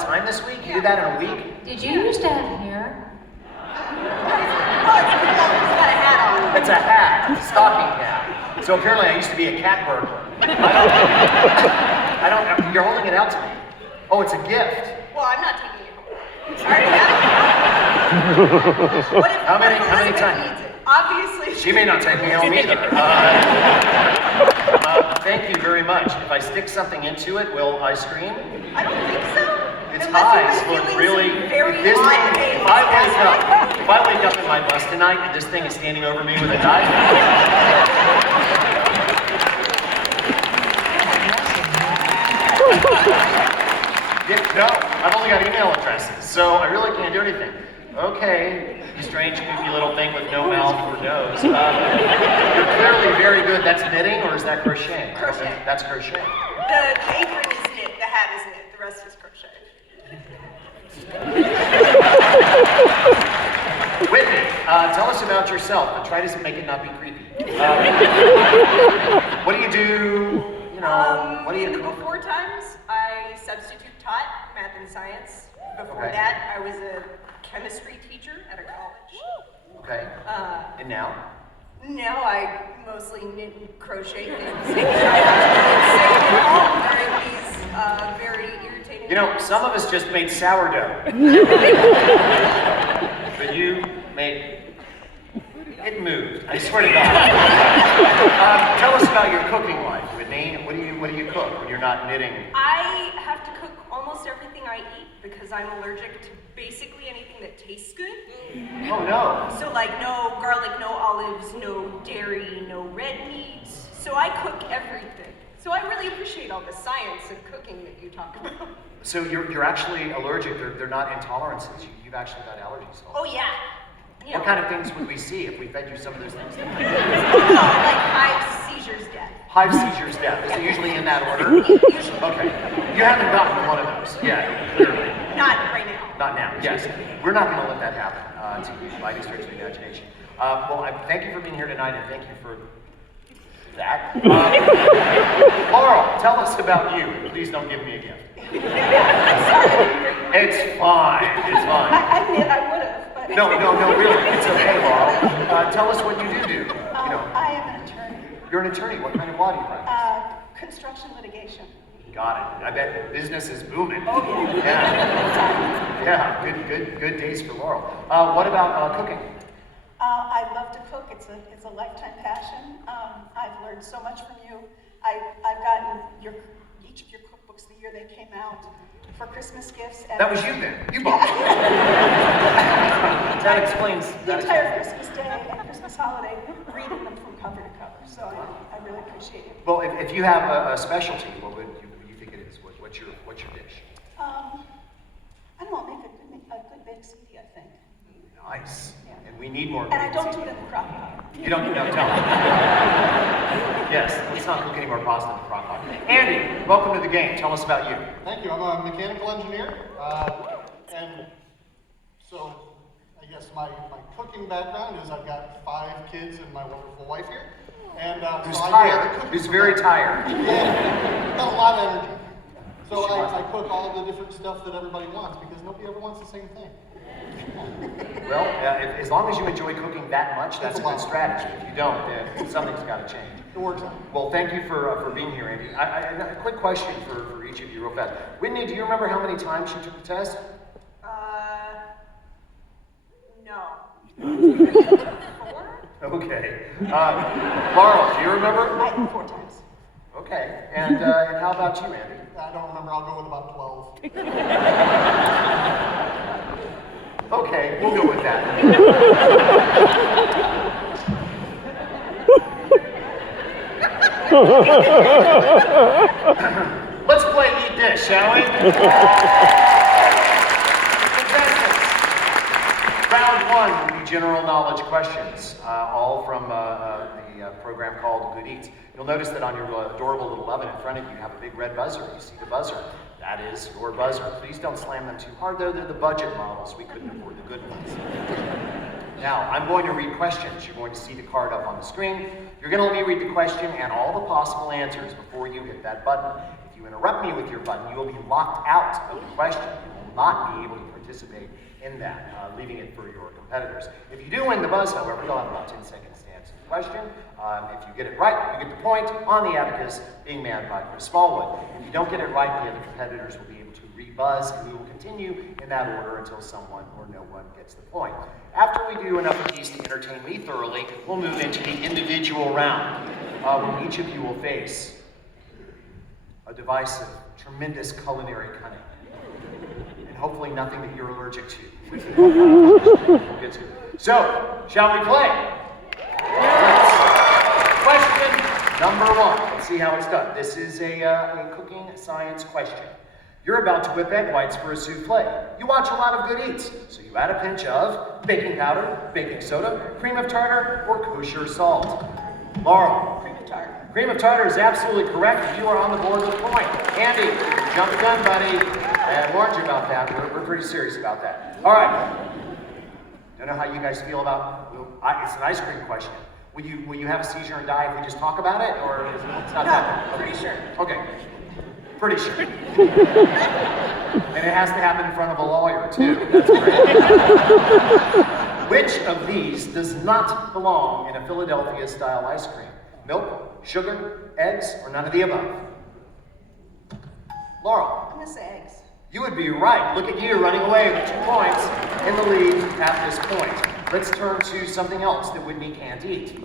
of time this week? You did that in a week? Did you used to have hair? It's a hat, a stocking cap. So apparently I used to be a cat burglar. You're holding it out to me. Oh, it's a gift. Well, I'm not taking it home. I already have it. How many times? Obviously. She may not take me home either. Thank you very much. If I stick something into it, will I scream? I don't think so. Its eyes look really. If I wake up in my bus tonight and this thing is standing over me with a knife. No, I've only got email addresses, so I really can't do anything. Okay, you strange, goofy little thing with no mouth or nose. You're clearly very good. That's knitting, or is that crocheting? Crochet. That's crochet. The apron is knit, the hat is knit, the rest is crochet. Whitney, tell us about yourself, but try to make it not be creepy. What do you do? What do you in the do? before times, I substitute taught math and science. Before Okay. that, I was a chemistry teacher at a college. Okay. And now? Now I mostly knit and crochet things. During these very irritating times. Some of us just made sourdough. But you made it moved. I swear to God. Tell us about your cooking life, Whitney. What do you cook when you're not knitting? I have to cook almost everything I eat because I'm allergic to basically anything that tastes good. Oh no. So like no garlic, no olives, no dairy, no red meat. So I cook everything. So I really appreciate all the science of cooking that you talk about. So you're actually allergic. They're not intolerances. You've actually got allergies. Oh yeah. What kind of things would we see if we fed you some of those things? Like hives, seizures, death. Hive, seizures, death. Is it usually in that order? Usually. Okay. You haven't gotten one of those yet, clearly. Not right now. Not now, yes. We're not going to let that happen to you by any stretch of the imagination. Well, thank you for being here tonight, and thank you for that. Laurel, tell us about you. Please don't give me a gift. I'm sorry. It's fine. It's fine. I admit I would have, but... No, really. It's okay, Laurel. Tell us what you do. I am an attorney. You're an attorney. What kind of law do you practice? Construction litigation. Got it. I bet business is booming. Oh yeah. Yeah. Good days for Laurel. What about cooking? I love to cook. It's a lifetime passion. I've learned so much from you. I've gotten each of your cookbooks the year they came out for Christmas gifts. And That was you then. You bought it. That explains. The entire Christmas day and Christmas holiday, reading them from cover to cover. So I really appreciate it. Well, if you have a specialty, what would you think it is? What's your dish? I don't know. Make a good baked ziti, I think. Nice. Yeah. And we need more. And I don't baked do it in the crock pot. You don't tell me. Yes, let's not cook any more pasta in the crock pot. Andy, welcome to the game. Tell us about you. Thank you. I'm a mechanical engineer, and so I guess my cooking background is I've got 5 kids and my wonderful wife here, and Who's so I tired? cook Who's for very them. tired? Yeah, got a lot of energy. So She must. I cook all the different stuff that everybody wants because nobody ever wants the same thing. Well, as long as you enjoy cooking that much, that's a It's a good lot. strategy. If you don't, then something's got to change. It works out. Well, thank you for being here, Andy. A quick question for each of you real fast. Whitney, do you remember how many times you took the test? No. 4? Okay. Laurel, do you remember? 4 times. Okay. And how about you, Andy? I don't remember. I'll go with about 12. Okay, we'll go with that. Let's play Eat This, shall we? Contestants, round 1 will be general knowledge questions, all from the program called Good Eats. You'll notice that on your adorable little oven in front of you, you have a big red buzzer. You see the buzzer. That is your buzzer. Please don't slam them too hard, though. They're the budget models. We couldn't afford the good ones. Now, I'm going to read questions. You're going to see the card up on the screen. You're going to let me read the question and all the possible answers before you hit that button. If you interrupt me with your button, you will be locked out of the question. You not be able to participate in that, leaving it for your competitors. If you do win the buzz, however, you'll have about 10 seconds to answer the question. If you get it right, you get the point on the abacus being manned by Chris Smallwood. If you don't get it right, the other competitors will be able to re-buzz, and we will continue in that order until someone or no one gets the point. After we do enough of these to entertain me thoroughly, we'll move into the individual round, where each of you will face a device of tremendous culinary cunning, and hopefully nothing that you're allergic to. We'll get to it. So, shall we play? Let's. Question number 1. Let's see how it's done. This is a cooking science question. You're about to whip egg whites for a souffle. You watch a lot of Good Eats, so you add a pinch of baking powder, baking soda, cream of tartar, or kosher salt. Laurel. Cream of tartar. Cream of tartar is absolutely correct. You are on the board with a point. Andy, jump the gun, buddy. I warned you about that. We're pretty serious about that. All right. Don't know how you guys feel about. It's an ice cream question. Will you have a seizure and die if we just talk about it, or is it's not that? Pretty sure. Okay. Pretty sure. And it has to happen in front of a lawyer too. That's great. Which of these does not belong in a Philadelphia-style ice cream? Milk, sugar, eggs, or none of the above? Laurel. I'm gonna say eggs. You would be right. Look at you running away with 2 points in the lead at this point. Let's turn to something else that Whitney can't eat.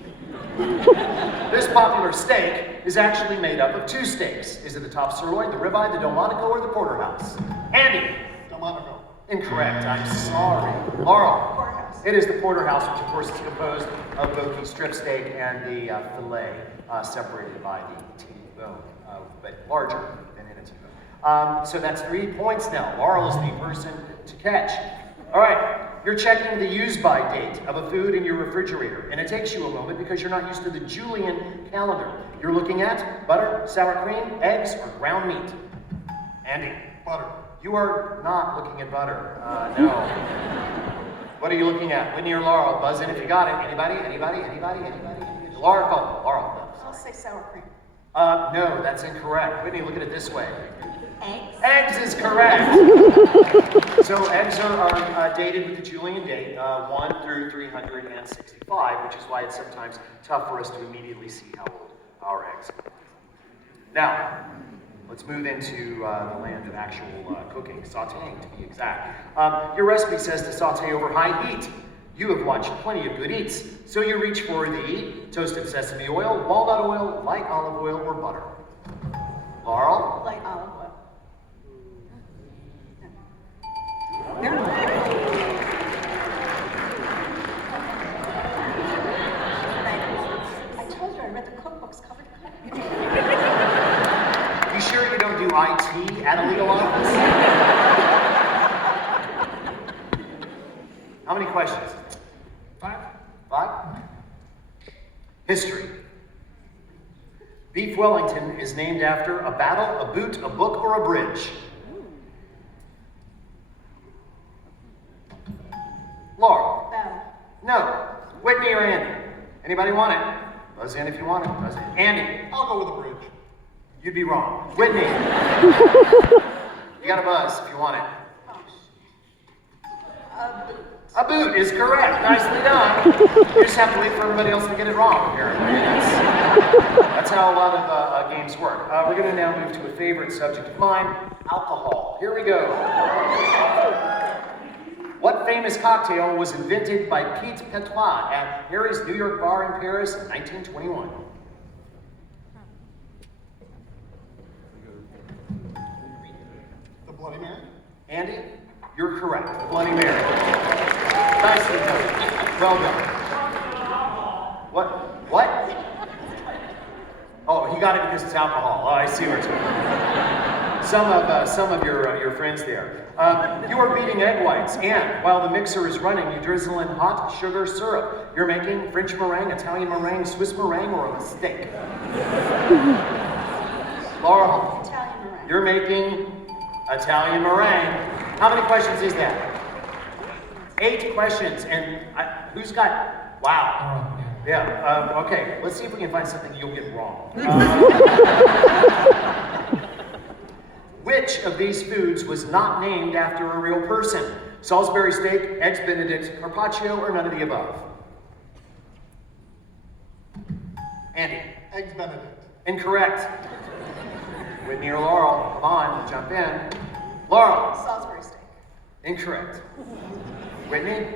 This popular steak is actually made up of 2 steaks. Is it the top sirloin, the ribeye, the Delmonico, or the porterhouse? Andy. Delmonico. Incorrect. I'm sorry. Laurel. Porterhouse. It is the porterhouse, which of course is composed of both the strip steak and the fillet, separated by the T-bone, but larger than in a T-bone. So that's 3 points now. Laurel is the person to catch. All right. You're checking the use-by date of a food in your refrigerator, and it takes you a moment because you're not used to the Julian calendar. You're looking at butter, sour cream, eggs, or ground meat. Andy. Butter. You are not looking at butter. No. What are you looking at? Whitney or Laurel? Buzz in if you got it. Anybody? Laurel. Oh, Laurel. No, I'll say sour cream. no, that's incorrect. Whitney, look at it this way. Eggs. Eggs is correct. So eggs are dated with the Julian date, 1 through 365, which is why it's sometimes tough for us to immediately see how old our eggs are. Now, let's move into the land of actual cooking, sauteing to be exact. Your recipe says to saute over high heat. You have watched plenty of Good Eats, so you reach for the toasted sesame oil, walnut oil, light olive oil, or butter. Laurel? Light olive oil. I told you I read the cookbooks cover to cover. You sure you don't do IT at a legal office? How many questions? 5. 5? History. Beef Wellington is named after a battle, a boot, a book, or a bridge. Laurel. Battle. No. Whitney or Andy? Anybody want it? Buzz in if you want it. Buzz in. Andy. I'll go with a bridge. You'd be wrong. Whitney. You got a buzz if you want it. A boot is correct. Nicely done. You just have to wait for everybody else to get it wrong, apparently. That's how a lot of games work. We're going to now move to a favorite subject of mine, alcohol. Here we go. What famous cocktail was invented by Pete Petois at Harry's New York bar in Paris in 1921? The Bloody Mary. Andy, you're correct. The Bloody Mary. Nicely done. Well done. What? Oh, he got it because it's alcohol. Oh, I see where it's going. Some of your friends there. You are beating egg whites, and while the mixer is running, you drizzle in hot sugar syrup. You're making French meringue, Italian meringue, Swiss meringue, or a mistake. Laurel. Italian meringue. You're making Italian meringue. How many questions is that? 8 questions, and who's got, wow. Yeah, okay, let's see if we can find something you'll get wrong. Which of these foods was not named after a real person? Salisbury steak, eggs Benedict, carpaccio, or none of the above? Andy? Eggs Benedict. Incorrect. Whitney or Laurel? Come on, jump in. Laurel? Salisbury steak. Incorrect. Whitney?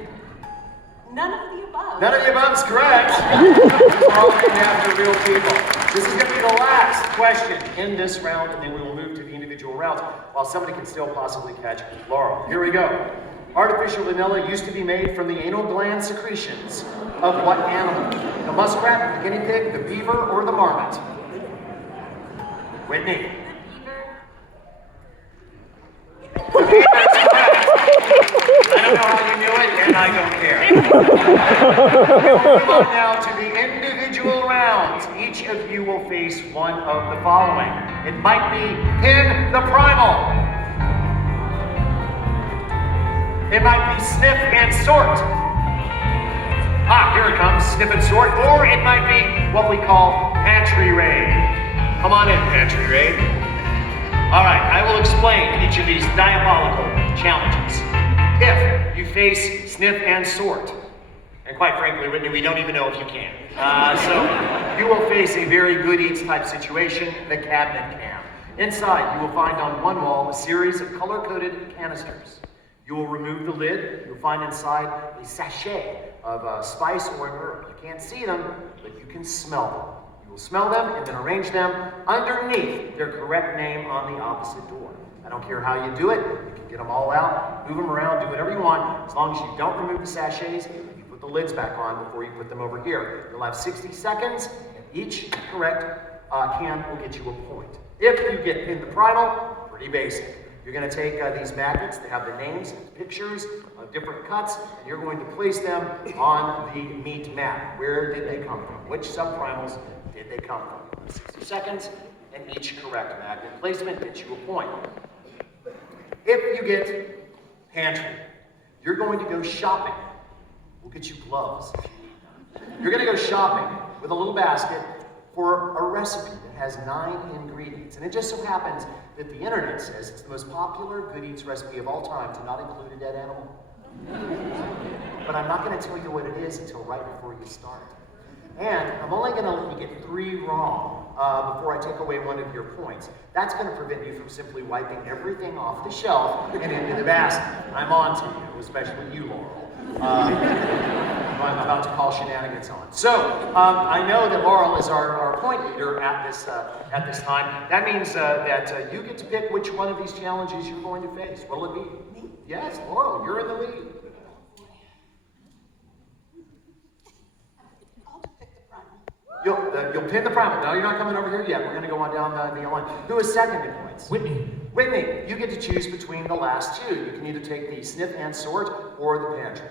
None of the above. None of the above is correct. We're all named after real people. This is going to be the last question in this round, and then we will move to the individual rounds, while somebody can still possibly catch Laurel. Here we go. Artificial vanilla used to be made from the anal gland secretions of what animal? The muskrat, the guinea pig, the beaver, or the marmot? Whitney? The beaver. That's correct. I don't know how you knew it, and I don't care. We'll move on now to the individual rounds. Each of you will face one of the following. It might be pin the primal. It might be sniff and sort. Ah, here it comes, sniff and sort. Or it might be what we call pantry raid. Come on in, pantry raid. All right, I will explain each of these diabolical challenges. If you face sniff and sort, and quite frankly, Whitney, we don't even know if you can. So you will face a very good eats type situation, the cabinet cam. Inside, you will find on one wall a series of color-coded canisters. You will remove the lid. You'll find inside a sachet of spice or an herb. You can't see them, but you can smell them. You will smell them and then arrange them underneath their correct name on the opposite door. I don't care how you do it. You can get them all out, move them around, do whatever you want, as long as you don't remove the sachets and you put the lids back on before you put them over here. You'll have 60 seconds, and each correct can will get you a point. If you get pinned the primal, pretty basic. You're going to take these magnets that have the names and pictures of different cuts, and you're going to place them on the meat map. Where did they come from? Which subprimals did they come from? 60 seconds, and each correct magnet placement gets you a point. If you get pantry, you're going to go shopping. We'll get you gloves if you need them. You're going to go shopping with a little basket for a recipe that has 9 ingredients. And it just so happens that the internet says it's the most popular good eats recipe of all time to not include a dead animal. But I'm not going to tell you what it is until right before you start. And I'm only going to let you get 3 wrong before I take away one of your points. That's going to prevent you from simply wiping everything off the shelf and into the basket. I'm on to you, especially you, Laurel. I'm about to call shenanigans on. So, I know that Laurel is our point leader at this time. That means that you get to pick which one of these challenges you're going to face. What'll it be? Me? Yes, Laurel, you're in the lead. I'll just pick the primal. You'll pin the primal. No, you're not coming over here yet. We're going to go on down the line. Who is second in points? Whitney. Whitney, you get to choose between the last 2. You can either take the sniff and sort or the pantry.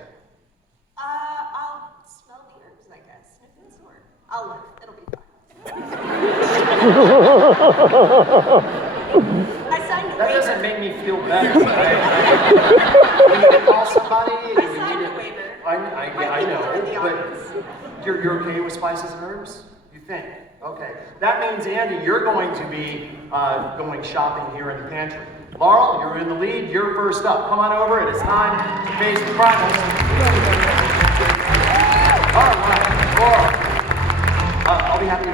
I'll smell the herbs, I guess. Sniff and sort. I'll live. It'll be fine. I signed a That waiver. doesn't make me feel better. You need to call somebody. I signed a waiver. I know, In the audience. but you're okay with spices and herbs? You think? Okay. That means, Andy, you're going to be going shopping here in the pantry. Laurel, you're in the lead. You're first up. Come on over. It is time to face the primals. All right, Laurel. I'll be happy to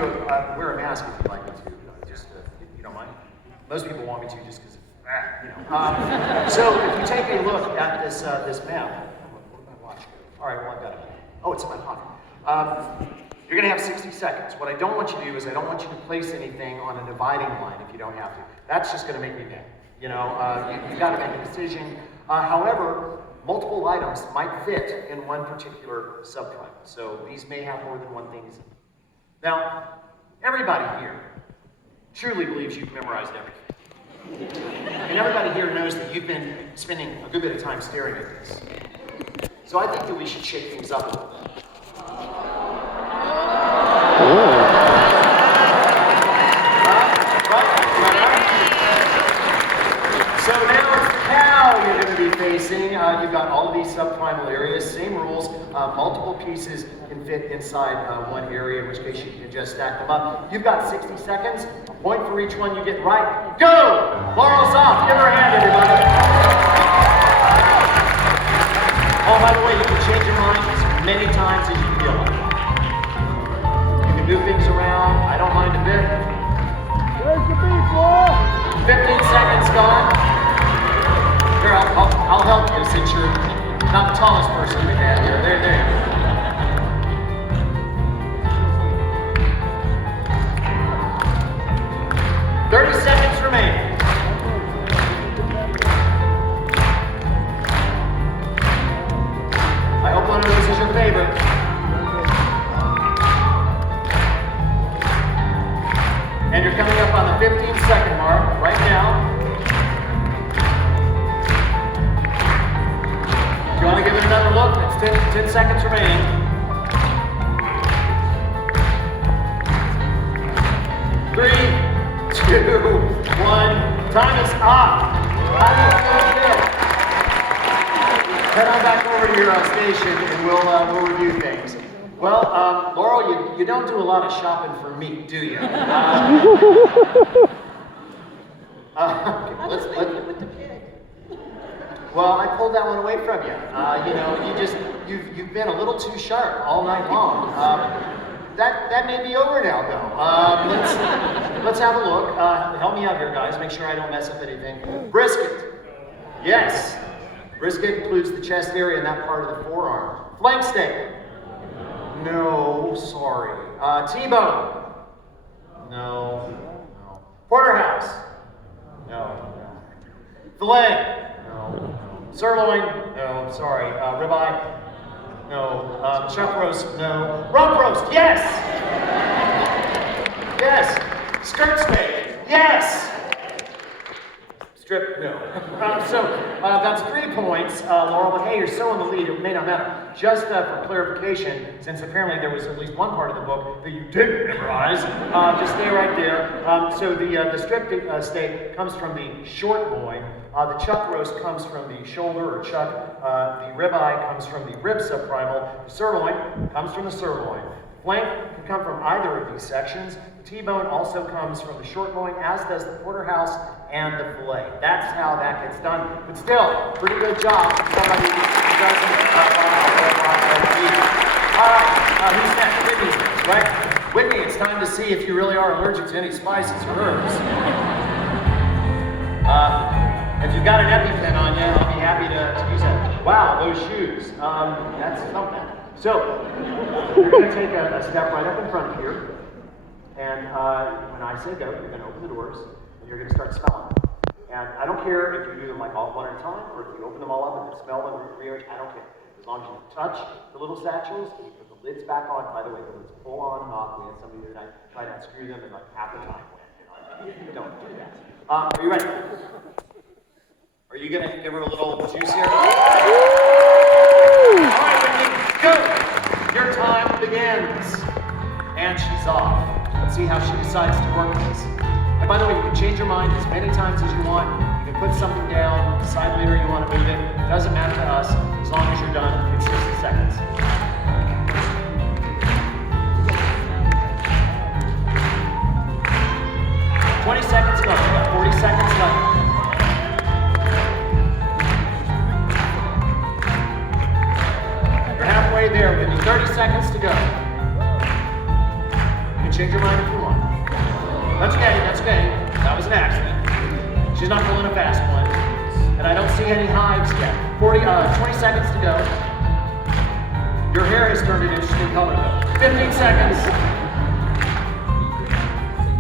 wear a mask if you'd like me to. Just if you don't mind. Most people want me to just because, So if you take a look at this map, where did my watch go? All right, well I've got it. Oh, it's in my pocket. You're going to have 60 seconds. What I don't want you to do is I don't want you to place anything on a dividing line if you don't have to. That's just going to make me mad. You've got to make a decision. However, multiple items might fit in one particular subprimal. So these may have more than one thing. Now, everybody here truly believes you've memorized everything. And everybody here knows that you've been spending a good bit of time staring at this. So I think that we should shake things up a little bit. So now you're going to be faced spacing. You've got all of these subprimal areas, same rules. Multiple pieces can fit inside one area, in which case you can just stack them up. You've got 60 seconds, a point for each one you get right. Go! Laurel's off. Give her a hand, everybody. Oh, by the way, you can change your mind as many times as you feel like. You can move things around. I don't mind a bit. Where's the beef, Laurel? 15 seconds gone. Here, I'll help you since you're not the tallest person we've had here. There. 30 seconds remaining. I hope one of those is your favorite. And you're coming up on the 15-second mark right now. If you want to give it another look, it's 10 seconds remaining. 3, 2, 1. Time is up. How do you feel? Head on back over to your station and we'll review things. Well, Laurel, you don't do a lot of shopping for meat, do you? With the pig. Well, I pulled that one away from you. You've been a little too sharp all night long. That may be over now, though. Let's have a look. Help me out here, guys. Make sure I don't mess up anything. Brisket. Yes. Brisket includes the chest area and that part of the forearm. Flank steak. No, sorry. T-bone. No. Porterhouse. No. Filet. No. Sirloin. No, sorry. Ribeye. No. Chuck roast. No. Rump roast. Yes. Yes. Skirt steak. Yes. Strip. No. That's 3 points, Laurel. But hey, you're so in the lead. It may not matter. Just for clarification, since apparently there was at least one part of the book that you didn't memorize, just stay right there. So the strip steak comes from the short loin. The chuck roast comes from the shoulder or chuck. The ribeye comes from the rib subprimal. The sirloin comes from the sirloin. Flank can come from either of these sections. The T-bone also comes from the short loin, as does the porterhouse and the fillet. That's how that gets done. But still, pretty good job. Somebody doesn't. All right, who's next? Whitney's next, right? Whitney, it's time to see if you really are allergic to any spices or herbs. If you've got an EpiPen on you, I'll be happy to use that. Wow, those shoes. That's something. So, you're going to take a step right up in front of here. And when I say go, you're going to open the doors, and you're going to start smelling them. And I don't care if you do them like all one at a time, or if you open them all up and smell them and rearrange, I don't care. As long as you touch the little satchels, and you put the lids back on. By the way, the lids pull on and off. We had somebody the other night try to unscrew them, and like half the time went. Don't do that. Are you ready? Are you going to give her a little juice here? All right, Whitney, go! Your time begins. And she's off. Let's see how she decides to work this. And by the way, you can change your mind as many times as you want. You can put something down, decide later you want to move it. It doesn't matter to us, as long as you're done in 60 seconds. $20 seconds left. You got 40 seconds left. You're halfway there. Give me 30 seconds to go. Change your mind if you want. That's okay. That was an accident. She's not pulling a fast one. And I don't see any hives yet. 20 seconds to go. Your hair has turned an interesting color though. 15 seconds.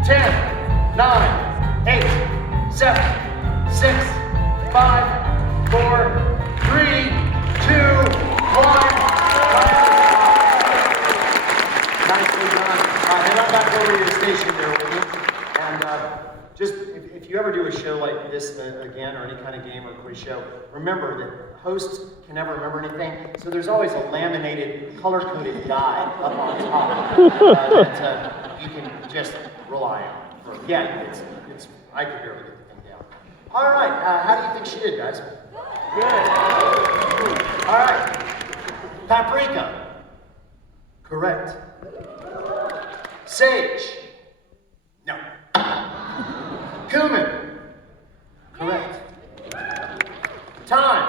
10, 9, 8, 7, 6, 5, 4, 3, 2, 1. Nicely done. Head on back over to your station there with me. And just, if you ever do a show like this again, or any kind of game or quiz show, remember that hosts can never remember anything, so there's always a laminated, color-coded guide up on top that you can just rely on. I could barely get the thing down. All right, how do you think she did, guys? All right. Paprika. Correct. Sage. No. Cumin. Correct. Thyme.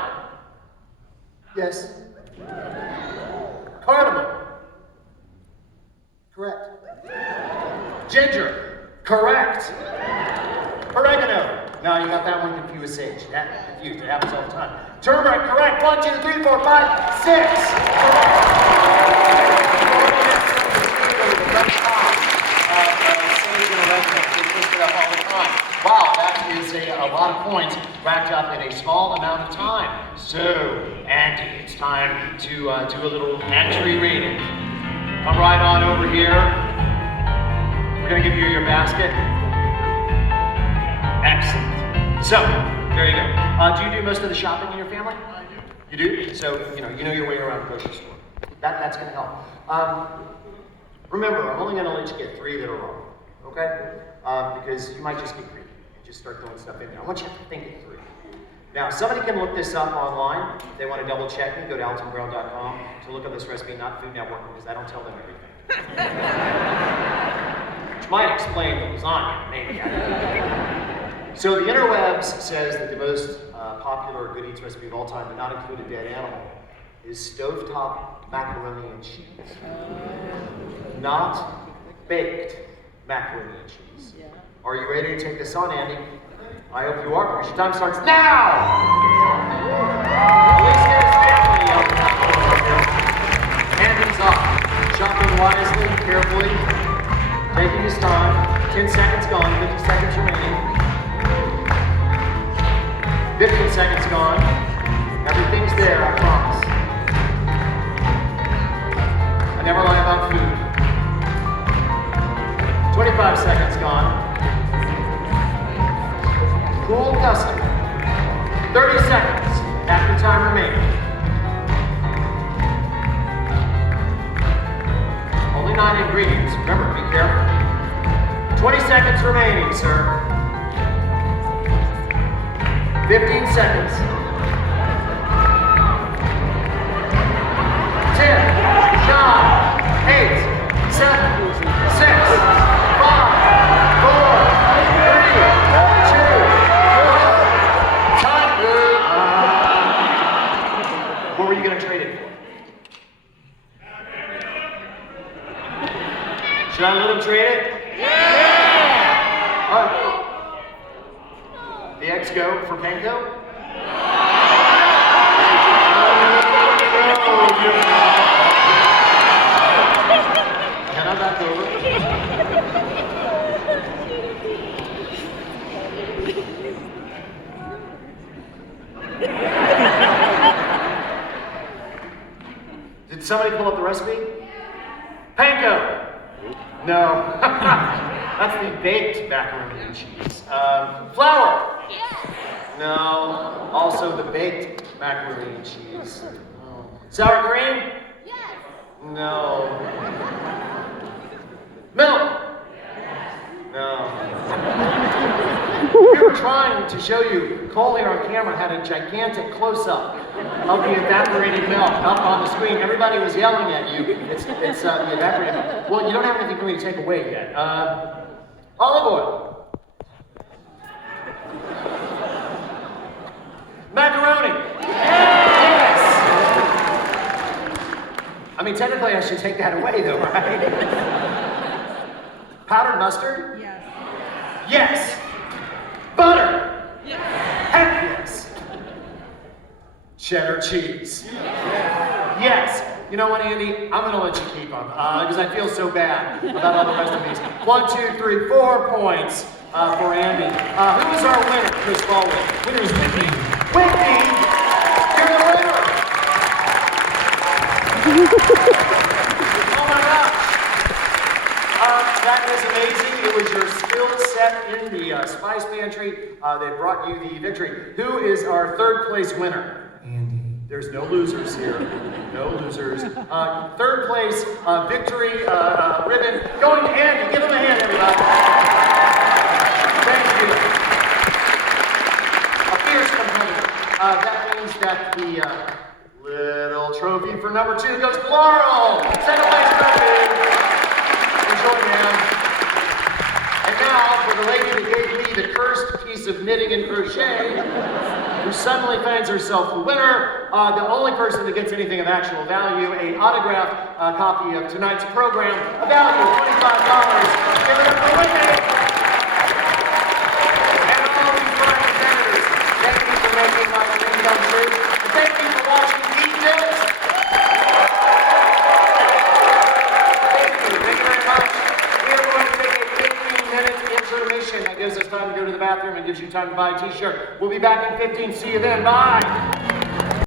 Yes. Cardamom. Correct. Ginger. Correct. Oregano. No, you got that one confused with sage. That confused. It happens all the time. Turmeric. Correct. 1, 2, 3, 4, 5, 6. Wow, that is a lot of points racked up in a small amount of time. So, Andy, it's time to do a little entry reading. Come right on over here. We're gonna give you your basket. Excellent. So, there you go. Do you do most of the shopping in your family? I do. You do? So, you know your way around the grocery store. That's gonna help. Remember, I'm only gonna let you get 3 that are wrong, okay? Because you might just get greedy and just start throwing stuff in there. I want you to think it through. Now, somebody can look this up online. If they want to double check me, go to altonground.com to look up this recipe, not Food Network, because I don't tell them everything. Which might explain the lasagna, maybe. So the interwebs says that the most popular good eats recipe of all time, but not include a dead animal, is stovetop macaroni and cheese. Not baked macaroni and cheese. Are you ready to take this on, Andy? I hope you are, because your time starts now! Please get his family Andy's up. Chopping wisely, carefully, taking his time. 10 seconds gone, 50 seconds remaining. 15 seconds gone. Everything's there, I promise. I never lie about food. 25 seconds gone. Cool dusting. 30 seconds. Half your time remaining. Only 9 ingredients. Remember, be careful. 20 seconds remaining, sir. 15 seconds. 10, 9, 8, 7, 6, 5, 4, 3, 2, 1. Time. What were you going to trade it for? Should I let him trade it? Yeah! The eggs go for panko? Can I back over? Did somebody pull up the recipe? Panko! No. That's the baked macaroni and cheese. Flour! No. Also the baked macaroni and cheese. No. Sour cream? No. Milk? No. We were trying to show you, Cole here on camera had a gigantic close-up of the evaporated milk up on the screen. Everybody was yelling at you. It's the evaporated milk. Well, you don't have anything for me to take away yet. Olive oil. Macaroni. Yes. I mean, technically I should take that away though, right? Powdered mustard? Yes. Butter? Heck yes. Cheddar cheese? Yes. You know what, Andy? I'm gonna let you keep them because I feel so bad about all the rest of these. 1, 2, 3, 4 points for Andy. Who is our winner, Chris Baldwin? Winner is Whitney. Whitney, you're the winner. Oh my gosh. That is amazing. It was your skill set in the Spice Pantry that brought you the victory. Who is our third place winner? Andy. There's no losers here. No losers. Third place victory ribbon going to Andy. Give him a hand, everybody. Thank you. A fierce competitor. That means means that the little trophy for number 2 goes to Laurel. Second place trophy. Enjoy, man. And now for the lady that gave me the cursed piece of knitting and crochet, who suddenly finds herself the winner, the only person that gets anything of actual value, an autographed copy of tonight's program, a value of $25. Give it up for Whitney! And all these fine competitors, thank you for making my dream come true. And thank you for watching Geek Tips. Thank you very much. We are going to take a 15-minute intermission. That gives us time to go to the bathroom and gives you time to buy a t-shirt. We'll be back in 15. See you then. Bye.